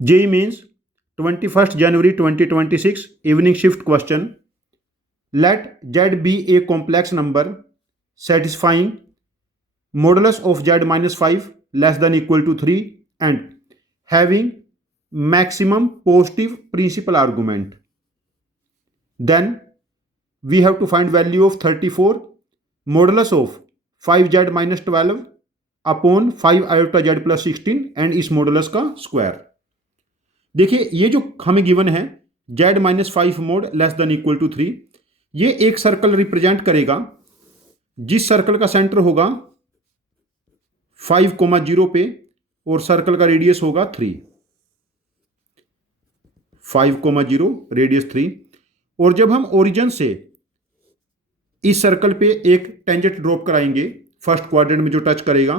JEE Mains 21st January 2026 evening shift question. Let Z be a complex number satisfying modulus of Z minus 5 less than equal to 3 and having maximum positive principal argument. Then we have to find value of 34 modulus of 5Z minus 12 upon 5 iota Z plus 16 and इस modulus का square. देखिए ये जो हमें given है Z minus 5 mod less than equal to 3, ये एक circle represent करेगा जिस सर्कल का सेंटर होगा 5,0 पे और सर्कल का रेडियस होगा 3. 5,0 रेडियस 3. और जब हम ओरिजिन से इस सर्कल पे एक टेंजेंट ड्रॉप कराएंगे फर्स्ट क्वाड्रेंट में जो टच करेगा,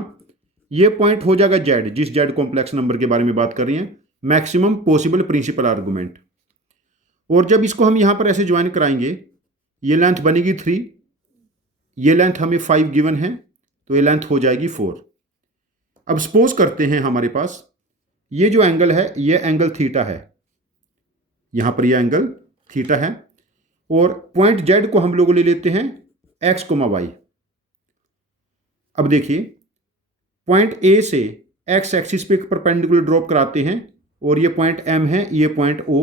ये पॉइंट हो जाएगा Z, जिस Z कॉम्प्लेक्स नंबर के बारे में बात कर रही हैं, मैक्सिमम पॉसिबल प्रिंसिपल आर्गुमेंट. और जब इसको हम यहां पर ऐसे ज्वाइन कराएंगे, ये लेंथ बनेगी 3, ये लेंथ हमें 5 गिवन है, तो ये लेंथ हो जाएगी 4. अब सपोज करते हैं हमारे पास ये जो एंगल है ये एंगल थीटा है, यहां पर ये एंगल थीटा है, और पॉइंट Z को हम लोग ले लेते हैं x, y. अब देखिए पॉइंट A से x एक्सिस पे परपेंडिकुलर ड्रॉप कराते हैं और ये पॉइंट M है, ये पॉइंट O.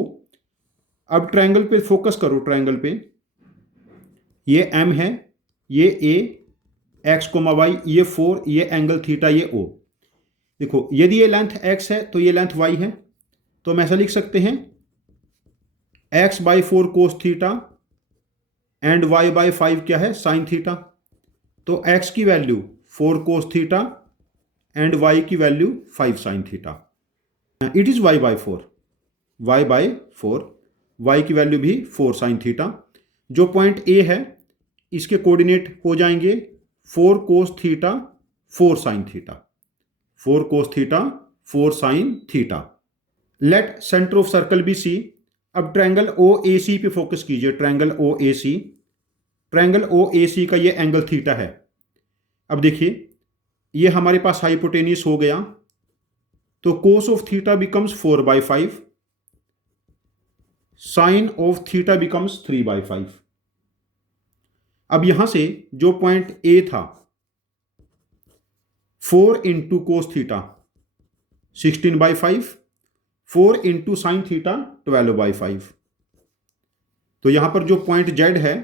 अब ट्रायंगल पे फोकस करो, ट्रायंगल पे ये M है, ये A, x, y, ये 4, ये एंगल थीटा, ये O. देखो यदि ये लेंथ x है तो ये लेंथ y है, तो हम ऐसा लिख सकते हैं x/4 cos theta and y/5 क्या है, साइन थीटा. तो x की value 4 cos theta and y की value 5 sine theta. It is y/4, y की वैल्यू भी 4 साइन थीटा. जो पॉइंट A है इसके कोऑर्डिनेट हो जाएंगे 4 cos theta 4 sine theta, 4 cos theta 4 sine theta. Let centre of circle be C. अब triangle OAC पे फोकस कीजिए, ट्रायंगल OAC. ट्रायंगल OAC का ये एंगल थीटा है. अब देखिए ये हमारे पास हाइपोटेन्यूस हो गया, तो cos of theta becomes 4/5, sine of theta becomes 3/5. अब यहां से जो पॉइंट A था 4 into cos theta 16/5, 4 into sine theta 12/5. तो यहां पर जो पॉइंट Z है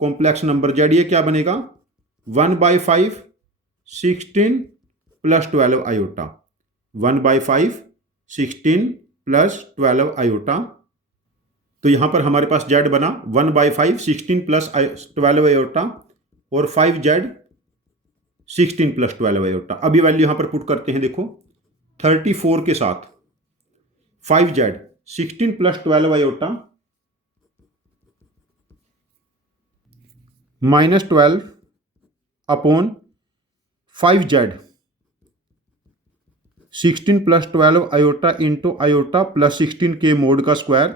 कॉम्प्लेक्स नंबर Z, ये क्या बनेगा 1/5 16 प्लस 12 आयोटा, 1/5 16 प्लस 12 आयोटा. तो यहां पर हमारे पास Z बना 1/5 16 प्लस 12 आयोटा और 5Z 16 प्लस 12 आयोटा. अब ये वैल्यू यहां पर पुट करते हैं. देखो 34 के साथ 5Z 16 plus 12 iota minus 12 upon 5Z 16 plus 12 iota into iota plus 16 के मोड का square.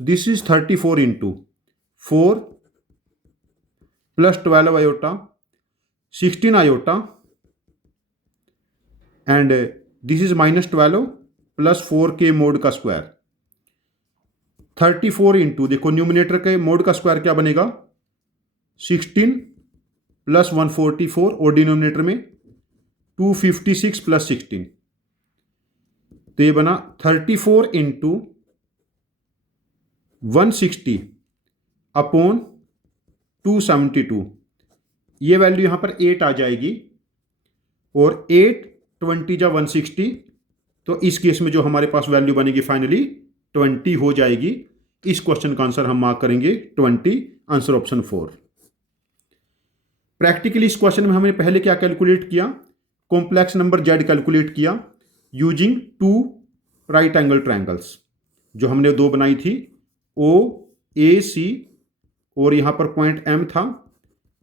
This is 34 into 4 plus 12 iota 16 iota and this is minus 12 plus 4 के मोड का स्क्वायर. 34 इंटू, देखो न्यूमिनेटर के मोड का स्क्वायर क्या बनेगा 16 प्लस 144 और डिनोमिनेटर में 256 प्लस 16, तो ये बना 34 इंटू 160 अपॉन 272. ये वैल्यू यहां पर 8 आ जाएगी और 8 20 जा 160, तो इस केस में जो हमारे पास वैल्यू बनेगी फाइनली 20 हो जाएगी. इस क्वेश्चन का आंसर हम मार्क करेंगे 20, आंसर ऑप्शन 4. प्रैक्टिकली इस क्वेश्चन में हमने पहले क्या कैलकुलेट किया, कॉम्प्लेक्स नंबर Z कैलकुलेट किया यूजिंग 2 राइट एंगल ट्रायंगल्स जो हमने 2 बनाई थी, OAC, और यहां पर पॉइंट M था,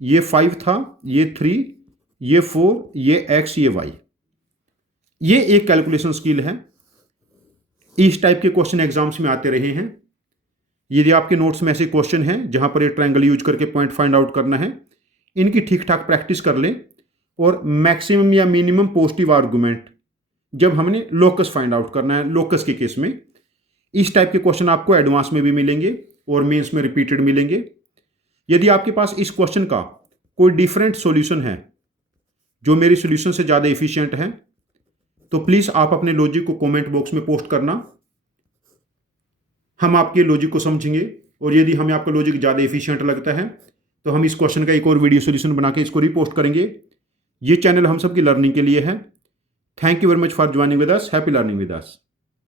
ये 5 था, ये 3, ये 4, ये X, ये Y. ये एक कैलकुलेशन स्किल है. इस टाइप के क्वेश्चन एग्जाम्स में आते रहे हैं. यदि आपके नोट्स में ऐसे क्वेश्चन हैं जहां पर ये ट्रायंगल यूज करके पॉइंट फाइंड आउट करना है, इनकी ठीक ठाक प्रैक्टिस कर लें और मैक्सिमम या मिनिमम पॉजिटिव आर्गुमेंट जब हमने लोकस फाइंड आउट करना है, लोकस के केस में। इस टाइप के क्वेश्चन आपको एडवांस में भी मिलेंगे और मेंस में रिपीटेड मिलेंगे। यदि आपके पास इस क्वेश्चन का कोई डिफरेंट सॉल्यूशन है जो मेरी सॉल्यूशन से ज़्यादा एफिशिएंट है, तो प्लीज़ आप अपने लॉजिक को कमेंट बॉक्स में पोस्ट करना। हम आपके लॉजिक को समझेंगे और यदि हमें आपका लॉजिक ज़्यादा एफिशिएंट लगता है तो हम इस क्वेश्चन का एक और वीडियो सॉल्यूशन बना के इसको रिपोस्ट करेंगे। ये चैनल हम सबकी लर्निंग के लिए है। Thank you very much for joining with us. Happy learning with us.